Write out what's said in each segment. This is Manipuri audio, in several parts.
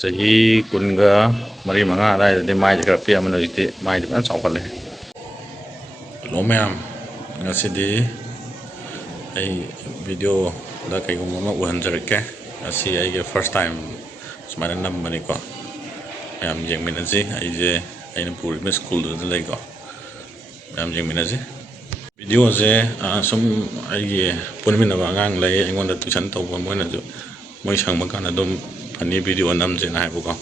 Jadi kunga mari manga ada di mai jaga pia mana itu mai di mana cakap le. Lomam nasi di video dah kayak gimana uhan jerke nasi ke first time semalam nam mana ko. Yang jeng mana sih ini puri mes school tu lagi ko. Yang jeng mana sih video je som pun mina bangang lagi yang mana tu cantik pun mana tu moi sang makan adom pani video nam je na hai buka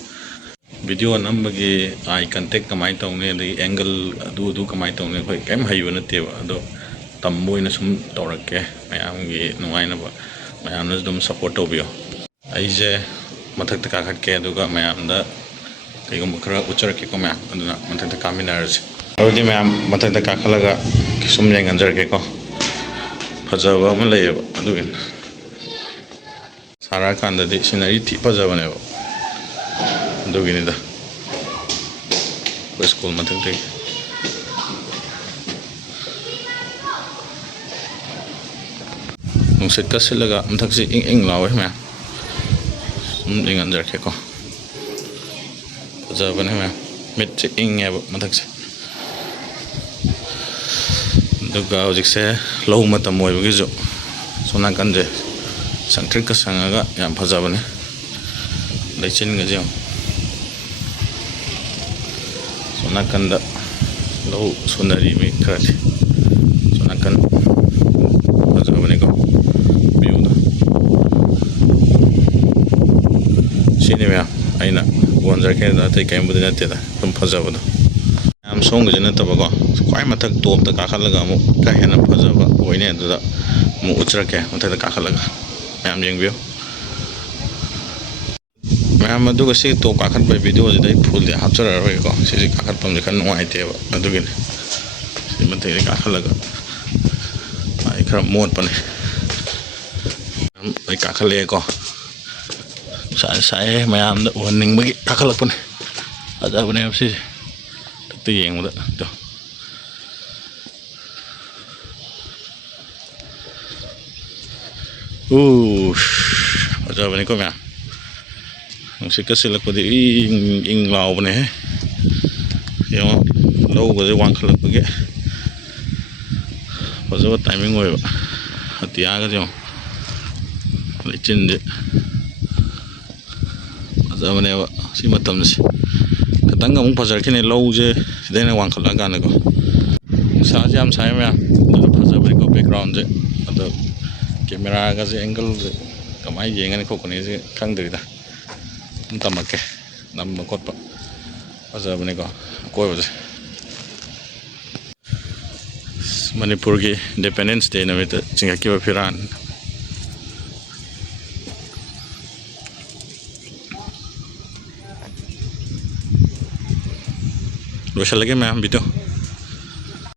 video nam bagi eye contact kamai tong ne the angle du kamai tong ne khoi kem hayu na te ado tammoi na sum tawrakke mayam gi nungai na ba mayam na dum support obio ai je mathak ta khat ke du ga mayam da kai gum khara uchar ke ko mayam aduna mathak ta kaminar je audi mayam mathak ta khalaga sum jeng anjar ke ko fajawa ma lay adu सारा कांदा दे सिनारी थी पजा बने वो दो गिने दा स्कूल में तक नुसेट का से लगा मतलब से इंग लावे मैं इंग अंदर के को पजा बने मैं मिट से इंग है मतलब से दो गाँव जिससे लोग मत मोय बगी जो सोना कंजे संट्रिक का संगा yang fajar bane lecin ga jeng sona kanda lau sonari mi karate sona kan fajar bane ko view da sini me aina wanjar ke da tai kai budina te da tum fajar bada am song ga jena taba ko kwai mathak top ta ka khalaga mu ka hena fajar ba oine da mu uchra ke mathak ka khalaga मैम जेंबियो मैम अदुग से तो काखत पे वीडियो जे फुल दे हाचर रहे को से काखत पम जे खन नुआइते बा अदुगिन से मथे काखत लगा आई खरा मोट पने आई काखत ले को साय मैम द वनिंग बगी काखत लग पने अजा बने से तक येंग द तो aja bani ko mya si kasil ko di ing lao bane yo lo go je wang khalak ge bazo timing oi ba atia ga jo lechin de aja bane ba si matam si katang ga mung phazar kine lo je sidena wang khalak ga na ko sa jam sai mya phazar bani ko background je ado camera ga je angle kamai yengan ko kone je khang de da tamake nam ko pa aja bane ko koi baje manipur ki independence day na mit chinga ki ba phiran lo shalage ma'am video